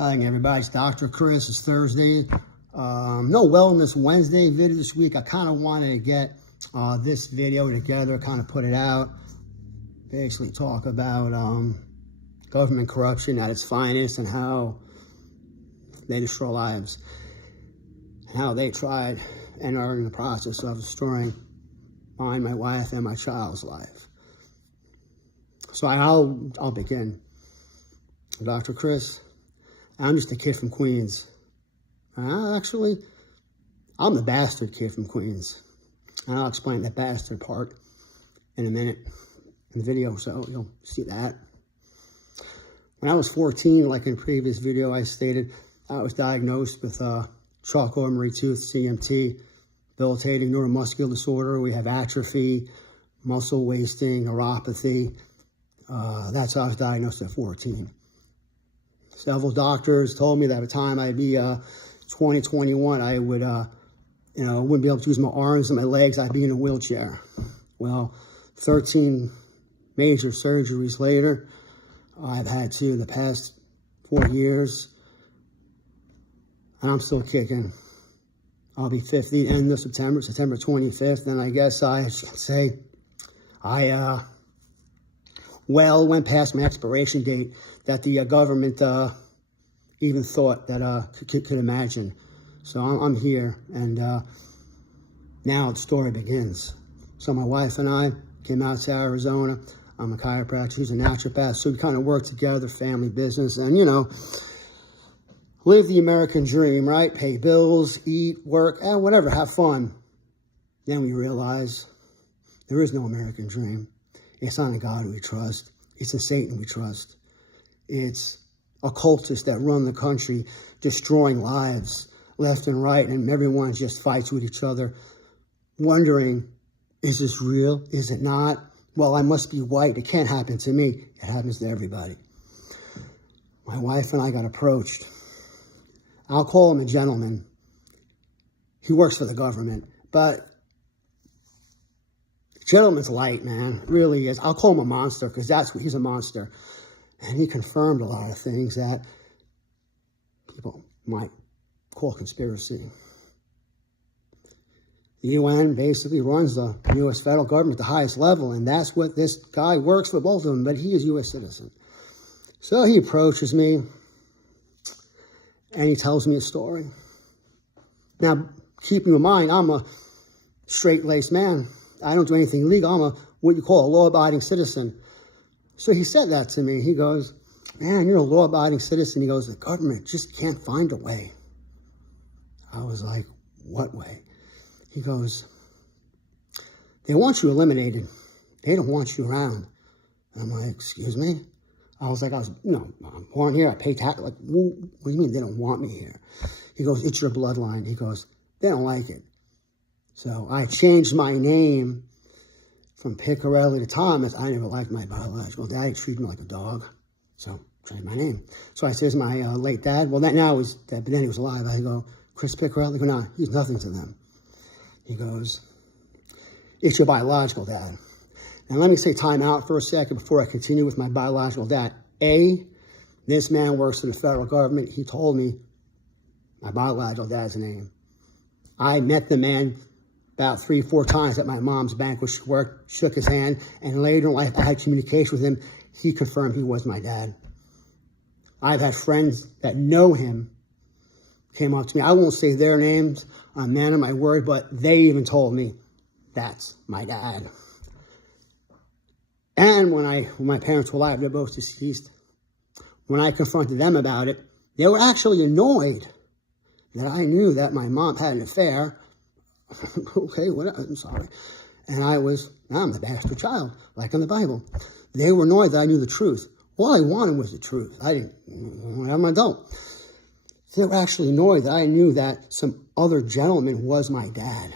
Hi everybody, it's Dr. Chris. It's Thursday. No Wellness Wednesday video this week. I kind of wanted to get this video together, kind of put it out, basically talk about government corruption at its finest and how they destroy lives, and how they tried and are in the process of destroying mine, my wife, and my child's life. So I'll begin. Dr. Chris, I'm just a kid from Queens. Actually, I'm the bastard kid from Queens. And I'll explain that bastard part in a minute in the video, so you'll see that. When I was 14, like in the previous video I stated, I was diagnosed with Charcot-Marie Tooth, CMT, debilitating neuromuscular disorder. We have atrophy, muscle wasting, neuropathy. That's how I was diagnosed at 14. Several doctors told me that by the time I'd be 20, 21, I would, wouldn't be able to use my arms and my legs. I'd be in a wheelchair. Well, 13 major surgeries later, I've had two the past 4 years, and I'm still kicking. I'll be 50 end of September 25th, and I guess I should say I went past my expiration date that the government even thought that could imagine. So I'm here, and now the story begins. So my wife and I came out to Arizona. I'm a chiropractor, she's a naturopath, so we kind of work together, family business, and live the American dream, right? Pay bills, eat, work, and whatever, have fun. Then we realize there is no American dream. It's not in God we trust. It's in Satan we trust. It's occultists that run the country, destroying lives left and right, and everyone just fights with each other, wondering, is this real? Is it not? Well, I must be white. It can't happen to me. It happens to everybody. My wife and I got approached. I'll call him a gentleman. He works for the government, but gentleman's light, man, really is. I'll call him a monster because that's what he's a monster. And he confirmed a lot of things that people might call conspiracy. The UN basically runs the U.S. federal government at the highest level, and that's what this guy works for, both of them, but he is a U.S. citizen. So he approaches me, and he tells me a story. Now, keeping in mind, I'm a straight-laced man. I don't do anything illegal. I'm what you call a law-abiding citizen. So he said that to me. He goes, man, you're a law-abiding citizen. He goes, the government just can't find a way. I was like, what way? He goes, they want you eliminated. They don't want you around. And I'm like, excuse me? I was, I'm born here. I pay tax. Like, what do you mean they don't want me here? He goes, it's your bloodline. He goes, they don't like it. So I changed my name from Piccarelli to Thomas. I never liked my biological dad. He treated me like a dog. So I changed my name. So I says my late dad. Well, that now was dead, but then he was alive. I go, Chris Piccarelli? I go, no, he's nothing to them. He goes, it's your biological dad. Now let me say time out for a second before I continue with my biological dad. This man works for the federal government. He told me my biological dad's name. I met the man about 3 or 4 times at my mom's banquet. She worked, shook his hand, and later in life I had communication with him. He confirmed he was my dad. I've had friends that know him came up to me. I won't say their names, I'm a man of my word, but they even told me that's my dad. And when my parents were alive, they're both deceased. When I confronted them about it, they were actually annoyed that I knew that my mom had an affair. Okay, I'm sorry. And I'm the bastard child, like in the Bible. They were annoyed that I knew the truth. All I wanted was the truth. I'm an adult. They were actually annoyed that I knew that some other gentleman was my dad.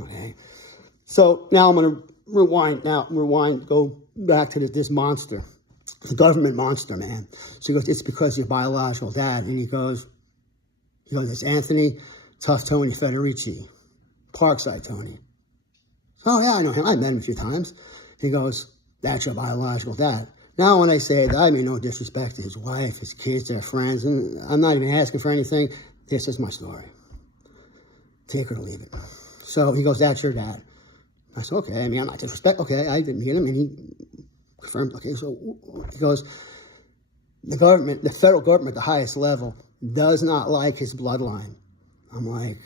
Okay. So now I'm going to rewind, go back to this monster, the government monster, man. So he goes, it's because of your biological dad. And he goes, it's Anthony Tough Tony Federici, Parkside Tony. Oh, yeah, I know him. I met him a few times. He goes, that's your biological dad. Now, when I say that, I mean no disrespect to his wife, his kids, their friends, and I'm not even asking for anything. This is my story. Take it or leave it. So he goes, that's your dad. I said, okay. I mean, I'm not disrespectful. Okay, I didn't meet him, and he confirmed. Okay, so he goes, the government, the federal government at the highest level, does not like his bloodline. I'm like,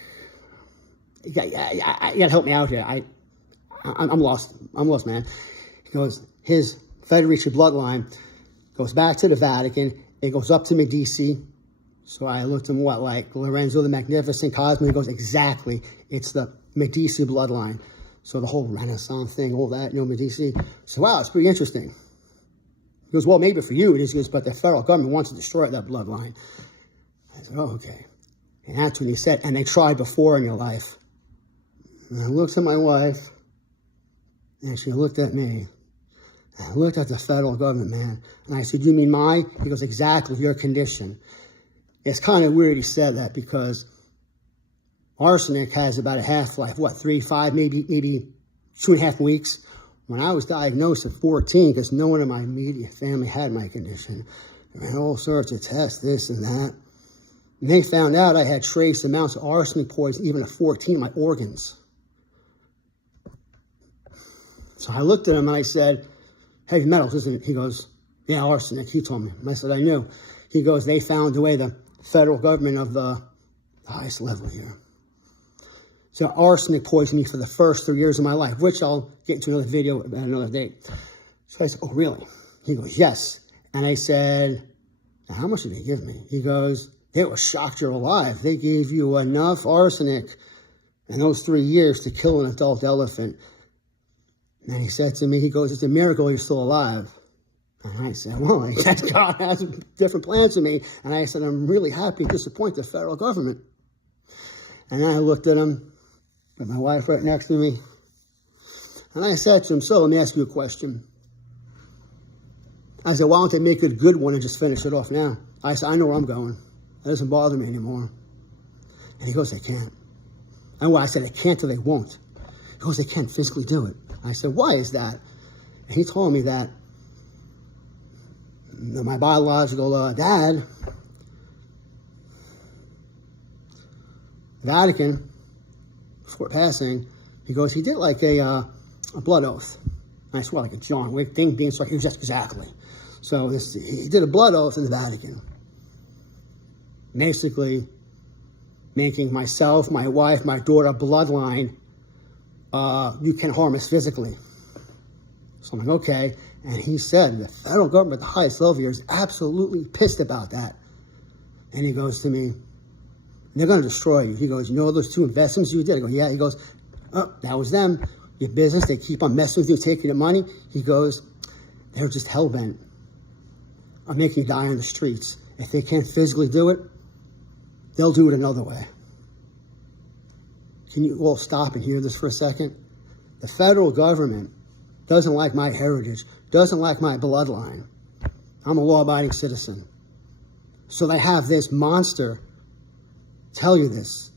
you gotta help me out here. I'm lost. I'm lost, man. He goes, his Federici bloodline goes back to the Vatican. It goes up to Medici. So I looked at him, what, like Lorenzo the Magnificent, Cosmo? He goes, exactly. It's the Medici bloodline. So the whole Renaissance thing, all that, Medici. So wow, it's pretty interesting. He goes, well, maybe for you it is, but the federal government wants to destroy that bloodline. I said, oh, okay. And that's when he said, and they tried before in your life. And I looked at my wife, and she looked at me. And I looked at the federal government, man. And I said, you mean my? He goes, exactly, your condition. It's kind of weird he said that because arsenic has about a half-life, 3, 5, maybe 2.5 weeks. When I was diagnosed at 14, because no one in my immediate family had my condition, I ran all sorts of tests, this and that. And they found out I had trace amounts of arsenic poison, even at 14, in my organs. So I looked at him and I said, heavy metals, isn't it? He goes, yeah, arsenic. He told me. And I said, I knew. He goes, they found a way, the federal government of the highest level here. So arsenic poisoned me for the first 3 years of my life, which I'll get into another video at another date. So I said, oh, really? He goes, yes. And I said, how much did they give me? He goes, they were shocked you're alive. They gave you enough arsenic in those 3 years to kill an adult elephant. And he said to me, he goes, it's a miracle you're still alive. And I said, well, God has different plans for me. And I said, I'm really happy to disappoint the federal government. And then I looked at him, with my wife right next to me. And I said to him, so let me ask you a question. I said, why don't they make it a good one and just finish it off now? I said, I know where I'm going. That doesn't bother me anymore. And he goes, they can't. And I said, they can't or they won't. He goes, they can't physically do it. I said, why is that? And he told me that my biological dad, Vatican, before passing, he goes, he did like a blood oath. And I swear, like a John Wick thing, being so, he was just exactly. So he did a blood oath in the Vatican. Basically making myself, my wife, my daughter, bloodline, you can't harm us physically. So I'm like, okay. And he said, the federal government, the highest level here, is absolutely pissed about that. And he goes to me, they're going to destroy you. He goes, you know those 2 investments you did? I go, yeah. He goes, oh, that was them. Your business, they keep on messing with you, taking your money. He goes, they're just hell-bent on making you die on the streets. If they can't physically do it, they'll do it another way. Can you all stop and hear this for a second? The federal government doesn't like my heritage, doesn't like my bloodline. I'm a law-abiding citizen. So they have this monster tell you this.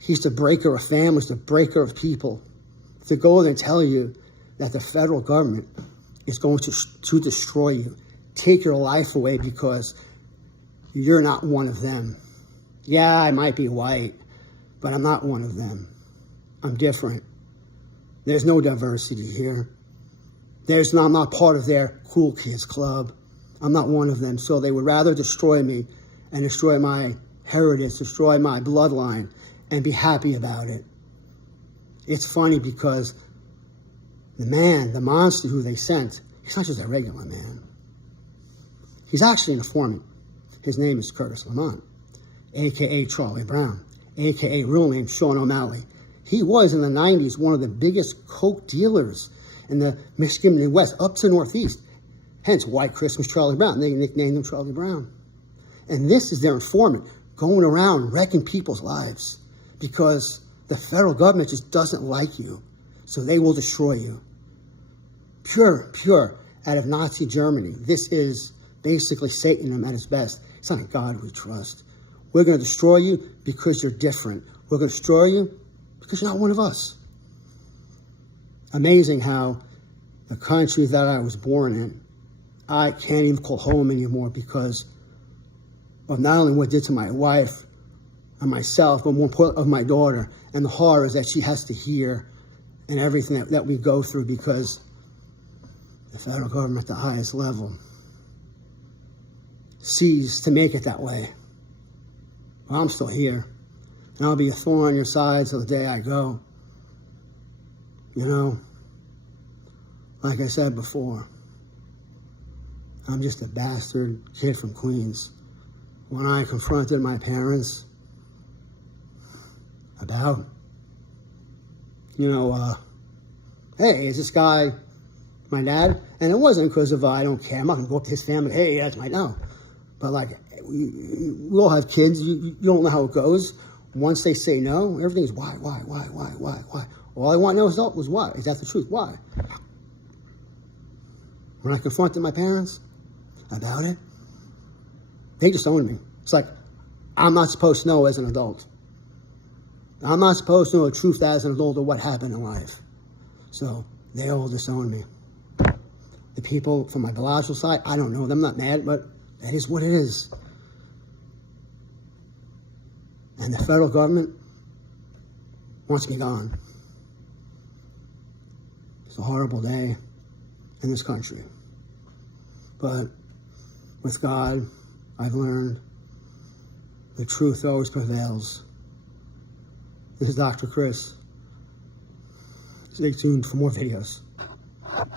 He's the breaker of families, the breaker of people. To go there and tell you that the federal government is going to destroy you, take your life away because you're not one of them. Yeah, I might be white, but I'm not one of them. I'm different. There's no diversity here. I'm not part of their cool kids club. I'm not one of them. So they would rather destroy me and destroy my heritage, destroy my bloodline, and be happy about it. It's funny because the man, the monster who they sent, he's not just a regular man. He's actually an informant. His name is Curtis Lamont, a.k.a. Charlie Brown, a.k.a. real name Sean O'Malley. He was, in the 90s, one of the biggest coke dealers in the Michigan Midwest, up to Northeast. Hence, White Christmas Charlie Brown. They nicknamed him Charlie Brown. And this is their informant, going around wrecking people's lives because the federal government just doesn't like you. So they will destroy you. Pure, out of Nazi Germany. This is basically Satanism at its best. It's not a God we trust. We're going to destroy you because you're different. We're going to destroy you because you're not one of us. Amazing how the country that I was born in I can't even call home anymore because of not only what it did to my wife and myself, but more important, of my daughter, and the horrors that she has to hear and everything that we go through because the federal government at the highest level sees to make it that way. Well, I'm still here, and I'll be a thorn on your side till the day I go. You know, like I said before, I'm just a bastard kid from Queens. When I confronted my parents about, hey, is this guy my dad? And it wasn't because of, I don't care, I'm not going to go up to his family, hey, that's my, no. But like, we all have kids, you don't know how it goes. Once they say no, everything's why? All I want to know was why. Is that the truth? Why? When I confronted my parents about it, they just owned me. It's like, I'm not supposed to know as an adult. I'm not supposed to know the truth as an adult of what happened in life. So they all disowned me. The people from my biological side, I don't know them, I'm not mad, but that is what it is. And the federal government wants me gone. It's a horrible day in this country. But with God, I've learned the truth always prevails. This is Dr. Chris. Stay tuned for more videos.